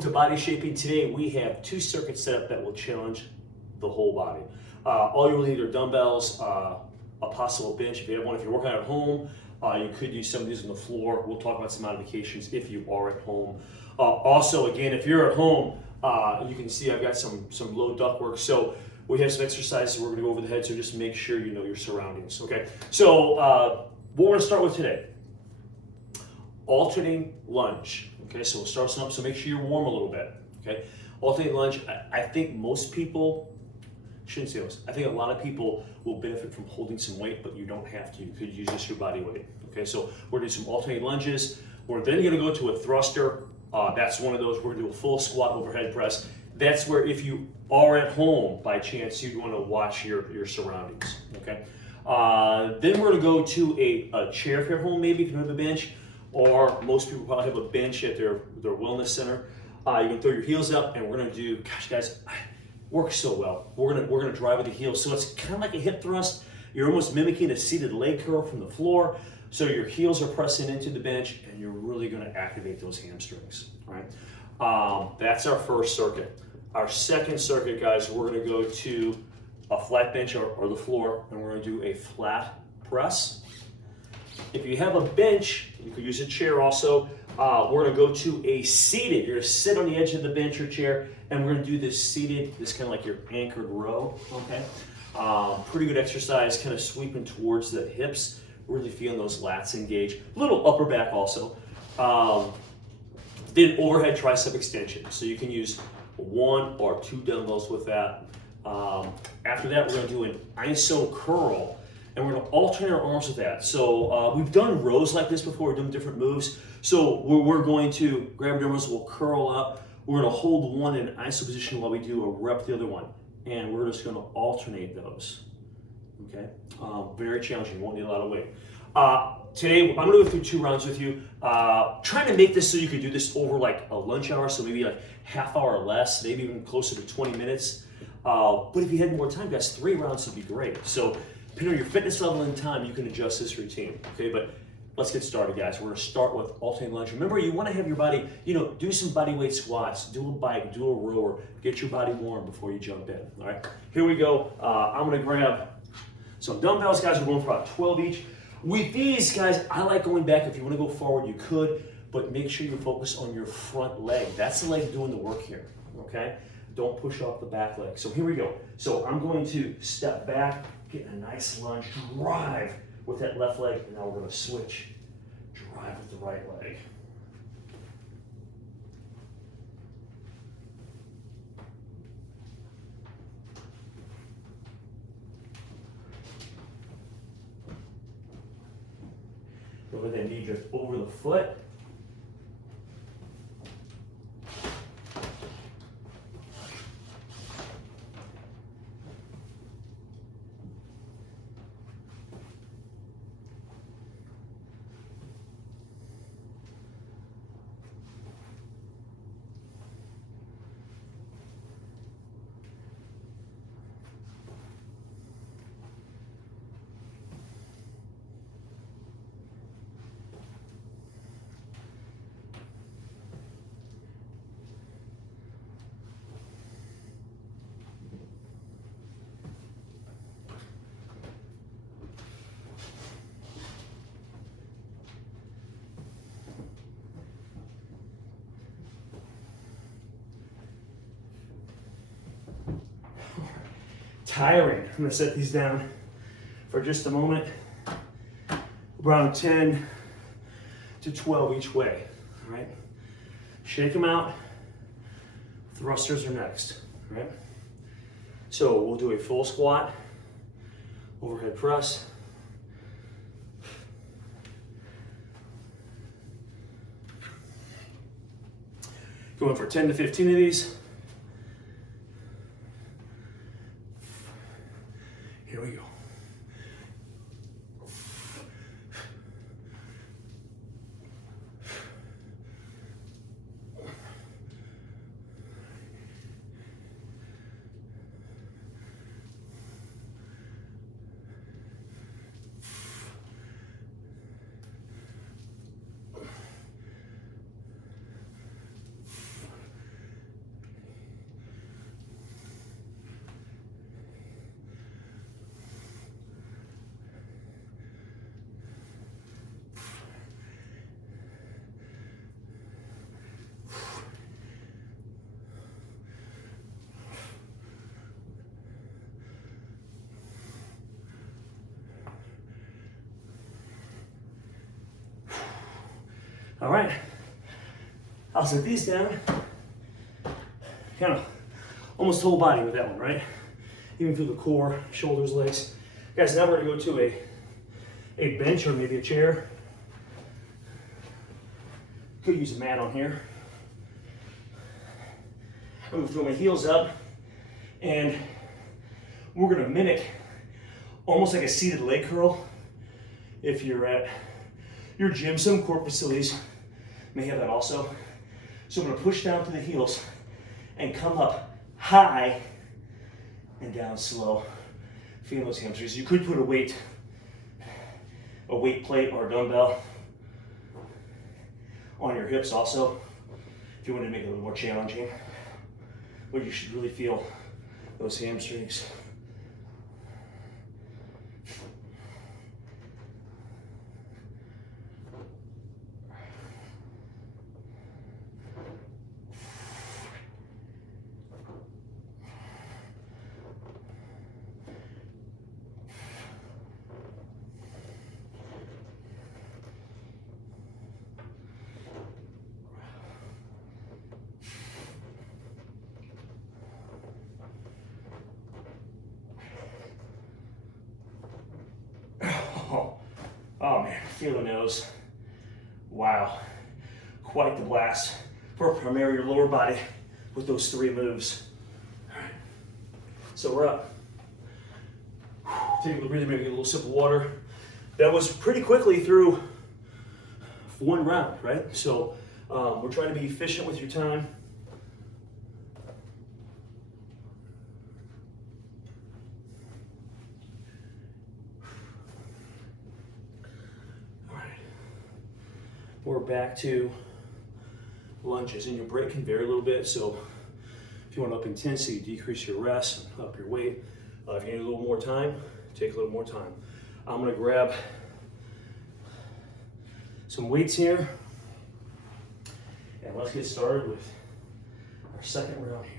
welcome to Body Shaping. Today we have 2 circuits set up that will challenge the whole body. All you really need are dumbbells, a possible bench if you have one. If you're working out at home, you could use some of these on the floor. We'll talk about some modifications if you are at home. Also, again, if you're at home, you can see I've got some low duct work. So we have some exercises we're going to go over the head, so just make sure you know your surroundings, okay? So what we're going to start with today, alternating lunge. Okay, so we'll start some up, so make sure you're warm a little bit, okay? Alternating lunge, I think most people, shouldn't say this, I think a lot of people will benefit from holding some weight, but you don't have to. You could use just your body weight, okay? So we're gonna do some alternating lunges. We're then gonna go to a thruster. That's one of those. We're gonna do a full squat overhead press. That's where if you are at home, by chance, you'd wanna watch your surroundings, okay? Then we're gonna go to a chair if you're at home, maybe if you don't have a bench, or most people probably have a bench at their wellness center. You can throw your heels up, and we're gonna do, gosh guys, works so well. We're gonna drive with the heels, so it's kind of like a hip thrust. You're almost mimicking a seated leg curl from the floor. So your heels are pressing into the bench, and you're really gonna activate those hamstrings. All right. That's our first circuit. Our second circuit, guys, we're gonna go to a flat bench or the floor, and we're gonna do a flat press. If you have a bench, you could use a chair also. We're gonna go to a seated. You're gonna sit on the edge of the bench or chair, and we're gonna do this seated, this kind of like your anchored row, okay? Pretty good exercise, kind of sweeping towards the hips, really feeling those lats engage. A little upper back also. Then overhead tricep extension. So you can use 1 or 2 dumbbells with that. After that, we're gonna do an iso curl, and we're gonna alternate our arms with that. So we've done rows like this before, we're doing different moves. So we're going to grab our dumbbells, we'll curl up. We're gonna hold one in iso position while we do a rep the other one. And we're just gonna alternate those, okay? Very challenging, you won't need a lot of weight. Today, I'm gonna go through 2 rounds with you. Trying to make this so you could do this over like a lunch hour, so maybe like half hour or less, maybe even closer to 20 minutes. But if you had more time, guys, 3 rounds would be great. So depending on your fitness level and time, you can adjust this routine, okay? But let's get started, guys. We're gonna start with alternating lunge. Remember, you wanna have your body, do some body weight squats, do a bike, do a rower, get your body warm before you jump in, all right? Here we go. I'm gonna grab some dumbbells, guys. We're going for about 12 each. With these, guys, I like going back. If you wanna go forward, you could, but make sure you focus on your front leg. That's the leg doing the work here, okay? Don't push off the back leg. So here we go. So I'm going to step back, get a nice lunge, drive with that left leg, and now we're gonna switch. Drive with the right leg. Go with that knee drift over the foot. Tiring. I'm gonna set these down for just a moment. Around 10 to 12 each way, all right? Shake them out. Thrusters are next, all right? So we'll do a full squat, overhead press. Going for 10 to 15 of these. Here we go. All right, I'll set these down. Kind of almost whole body with that one, right? Even through the core, shoulders, legs. Guys, now we're gonna go to a bench or maybe a chair. Could use a mat on here. I'm gonna throw my heels up and we're gonna mimic almost like a seated leg curl. If you're at your gym, some core facilities may have that also. So I'm gonna push down to the heels and come up high and down slow. Feeling those hamstrings. You could put a weight plate or a dumbbell on your hips also, if you want to make it a little more challenging. But you should really feel those hamstrings. Oh man, feel the nose. Wow, quite the blast for primarily your lower body with those 3 moves. All right, so we're up. Take a little breather, maybe get a little sip of water. That was pretty quickly through 1 round, right? So we're trying to be efficient with your time. We're back to lunges, and your break can vary a little bit. So if you want to up intensity, decrease your rest, up your weight. If you need a little more time, take a little more time. I'm going to grab some weights here, and let's get started with our second round here.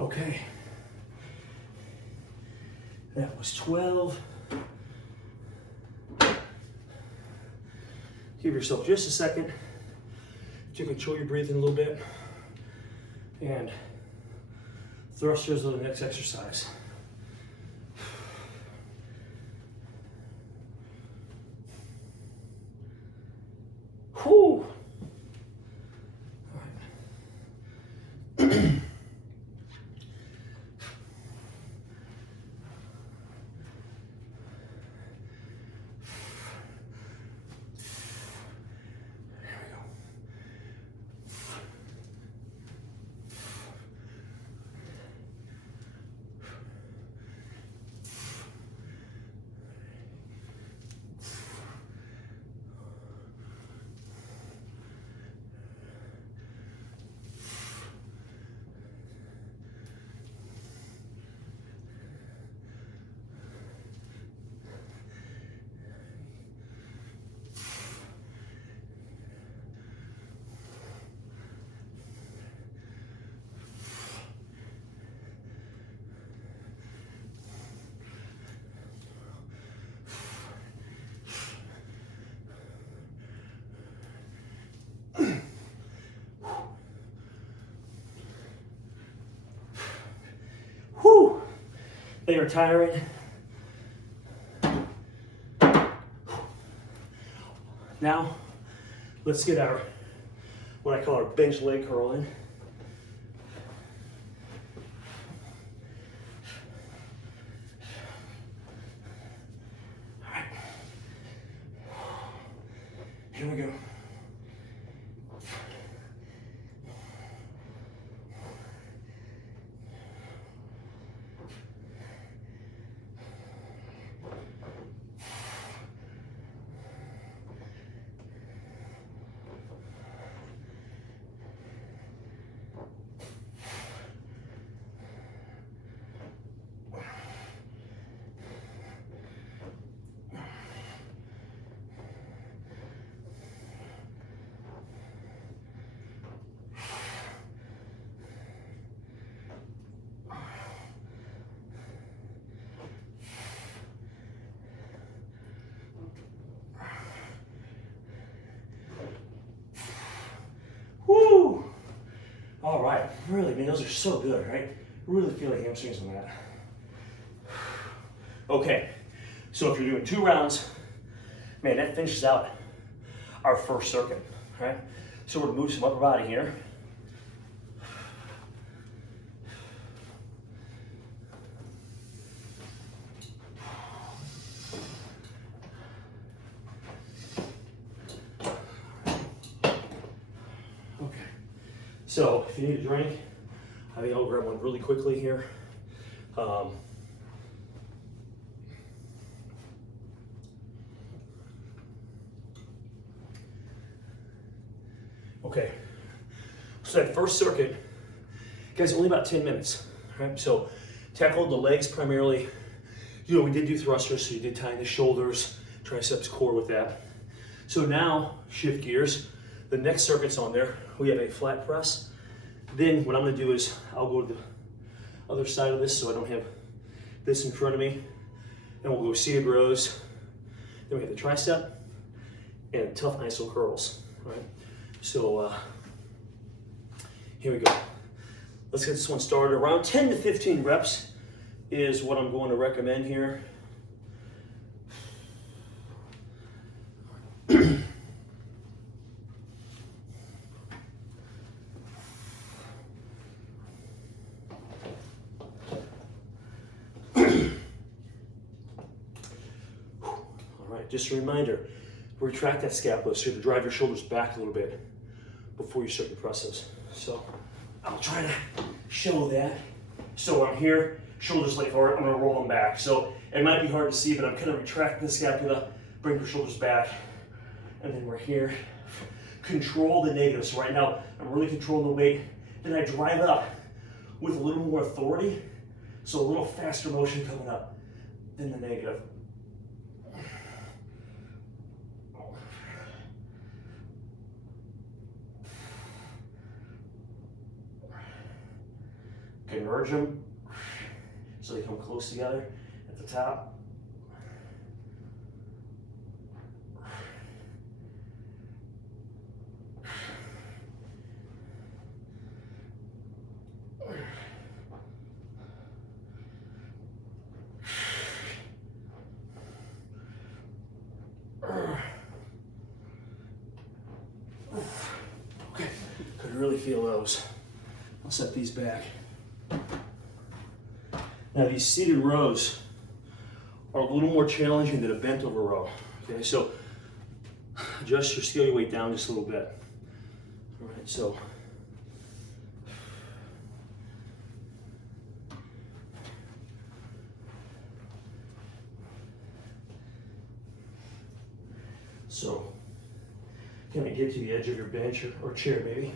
Okay, that was 12. Give yourself just a second to control your breathing a little bit, and thrusters are the next exercise. Whew. They are tiring. Now, let's get our, what I call our bench leg curl in. All right. Here we go. Woo! All right, really, man, those are so good, right? Really feel the hamstrings on that. Okay, so if you're doing 2 rounds, man, that finishes out our first circuit, right? So we're gonna move some upper body here. Okay, so if you need a drink, I think I'll grab one really quickly here. Okay, so that first circuit, guys, only about 10 minutes, right? So tackled the legs primarily. You know, we did do thrusters, so you did tie in the shoulders, triceps, core with that. So now, shift gears. The next circuit's on there. We have a flat press. Then what I'm gonna do is I'll go to the other side of this so I don't have this in front of me. And we'll go seated rows. Then we have the tricep and tough iso curls, right? So here we go. Let's get this one started. Around 10 to 15 reps is what I'm going to recommend here. All right, just a reminder, retract that scapula so you have to drive your shoulders back a little bit before you start your presses. So I'll try to show that. So I'm here, shoulders lay forward, I'm gonna roll them back. So it might be hard to see, but I'm kind of retracting the scapula, bring your shoulders back, and then we're here. Control the negative. So right now, I'm really controlling the weight. Then I drive up with a little more authority. So a little faster motion coming up than the negative. Converge them so they come close together at the top. Okay, could really feel those. I'll set these back. Now these seated rows are a little more challenging than a bent over row. Okay, so adjust your scale your weight down just a little bit. All right, so kind of get to the edge of your bench or chair maybe.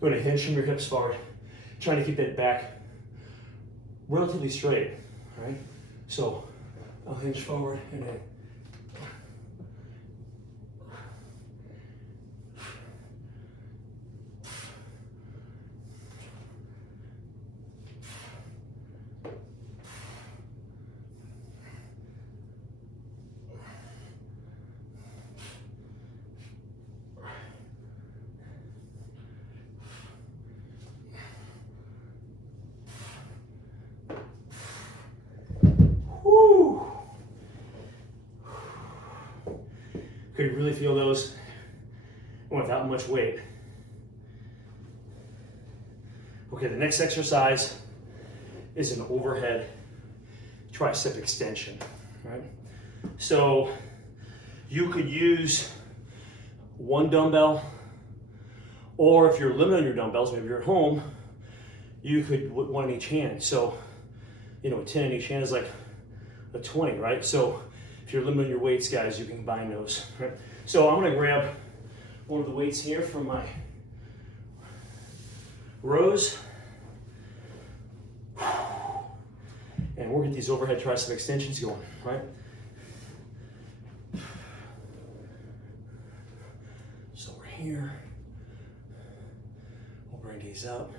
Going to hinge from your hips forward, trying to keep that back relatively straight, right? So I'll hinge forward and then Could really feel those without much weight. Okay, the next exercise is an overhead tricep extension, right? So you could use one dumbbell, or if you're limited on your dumbbells, maybe you're at home, you could one in each hand. So, you know, a 10 in each hand is like a 20, right? So if you're limited on your weights, guys, you can combine those, right? So I'm gonna grab one of the weights here from my rows, and we'll get these overhead tricep extensions going, right? So we're here. We'll bring these up.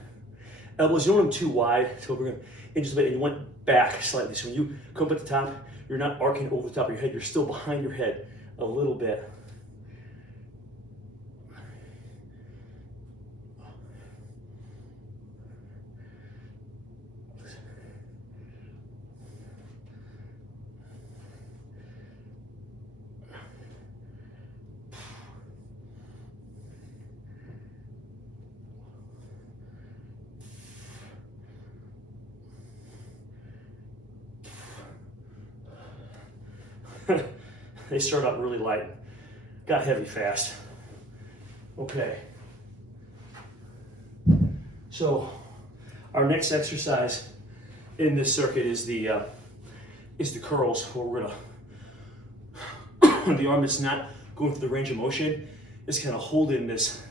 Elbows, you don't want them too wide, so we're gonna inch a bit, and you want back slightly. So when you come up at the top, you're not arcing over the top of your head, you're still behind your head a little bit. They start out really light, got heavy fast. Okay. So our next exercise in this circuit is the curls, where we're gonna the arm that's not going through the range of motion is kind of holding this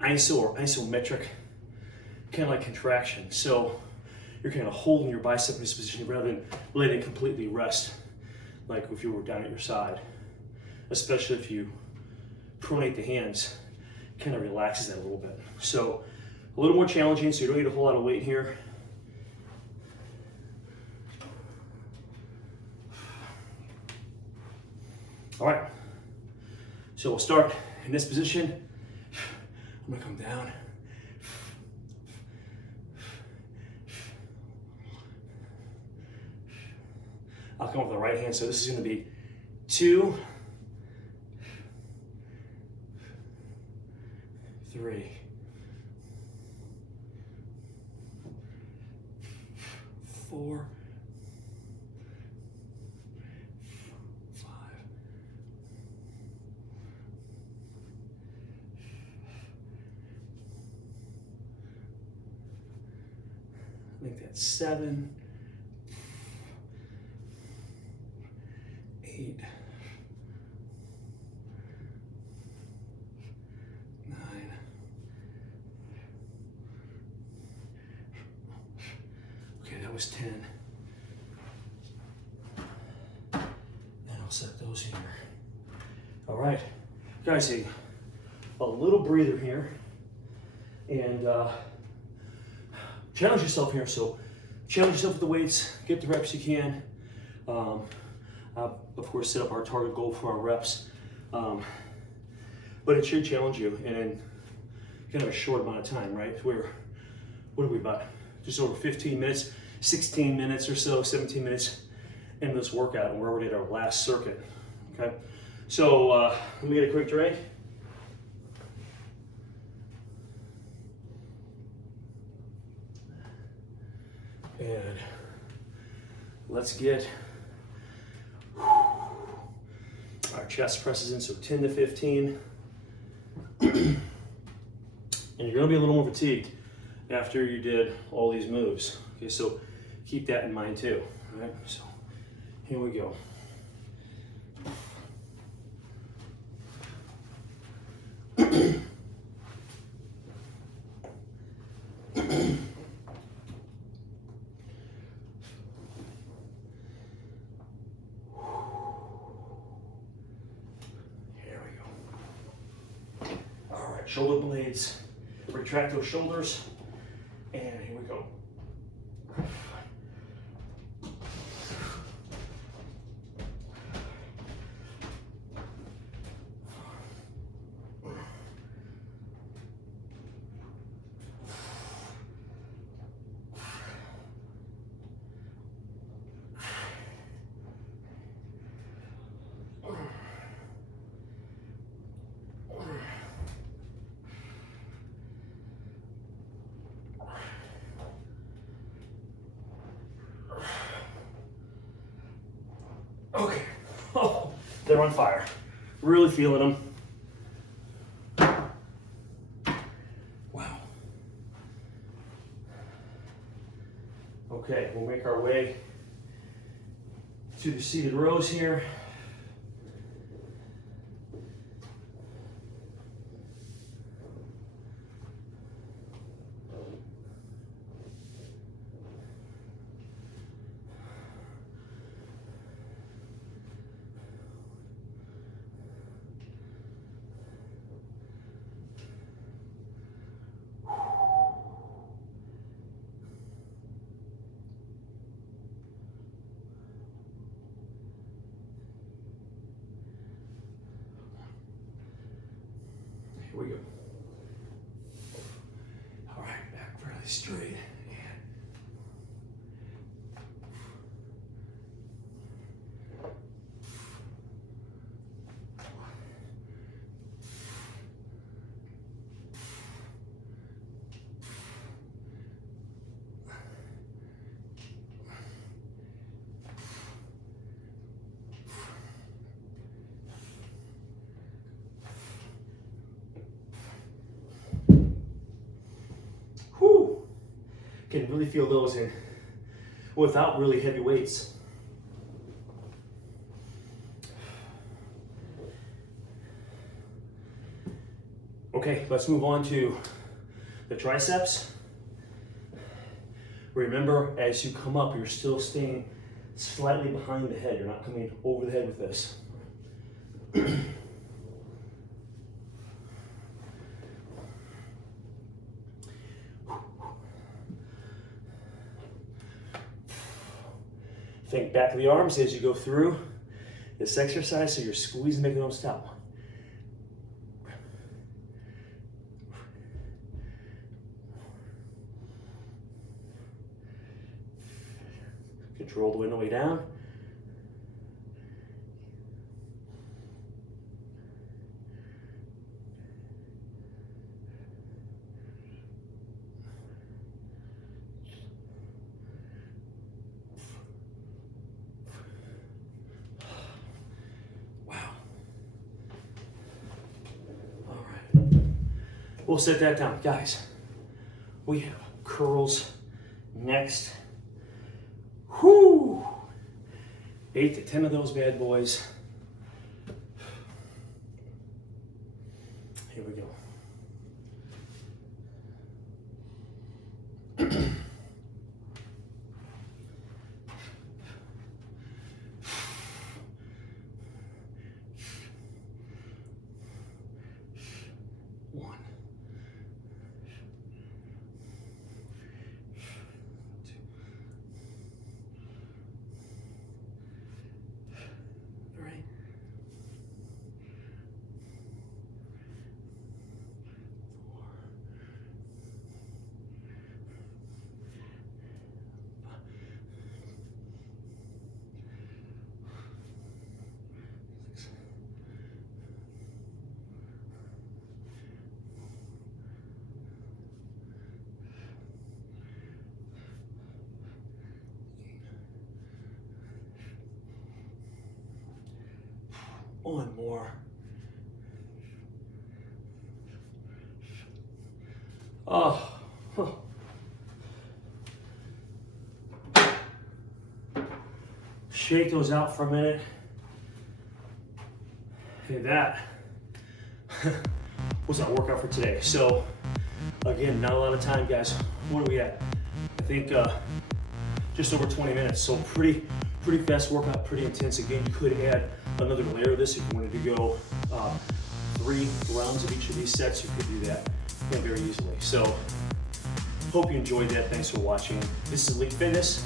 iso or isometric kind of like contraction. So you're kind of holding your bicep in this position rather than letting it completely rest, like if you were down at your side. Especially if you pronate the hands, kind of relaxes that a little bit. So a little more challenging, so you don't need a whole lot of weight here. All right, so we'll start in this position. I'm gonna come down. I'll come with the right hand, so this is gonna be 2, 3, 4, 5, 7, 8, 9. Okay, that was 10. Then I'll set those here. All right, guys, a little breather here, and challenge yourself here. So challenge yourself with the weights, get the reps you can. Of course, set up our target goal for our reps, but it should challenge you, and in kind of a short amount of time, right? What are we about? Just over 15 minutes, 16 minutes or so, 17 minutes into this workout, and we're already at our last circuit, okay? So let me get a quick drink. And let's get our chest presses in, so 10 to 15. And you're gonna be a little more fatigued after you did all these moves. Okay, so keep that in mind too, all right? So here we go. Shoulder blades, retract those shoulders, and here we go. They're on fire. Really feeling them. Wow. Okay, we'll make our way to the seated rows here. Here we go. All right, back fairly straight. Whew. Can really feel those in without really heavy weights. Okay, let's move on to the triceps. Remember, as you come up, you're still staying slightly behind the head. You're not coming over the head with this. Think back of the arms as you go through this exercise, so you're squeezing, making them stop. Control the weight on the way down. Wow. All right. We'll set that down. Guys, we have curls next. Whoo! 8 to 10 of those bad boys. Here we go. One. One more. Oh. Shake those out for a minute. Okay, that was our workout for today. So again, not a lot of time, guys. What are we at? I think just over 20 minutes. So pretty fast workout, pretty intense. Again, you could add another layer of this if you wanted to go 3 rounds of each of these sets. You could do that very easily. So hope you enjoyed that. Thanks for watching. This is Elite Fitness.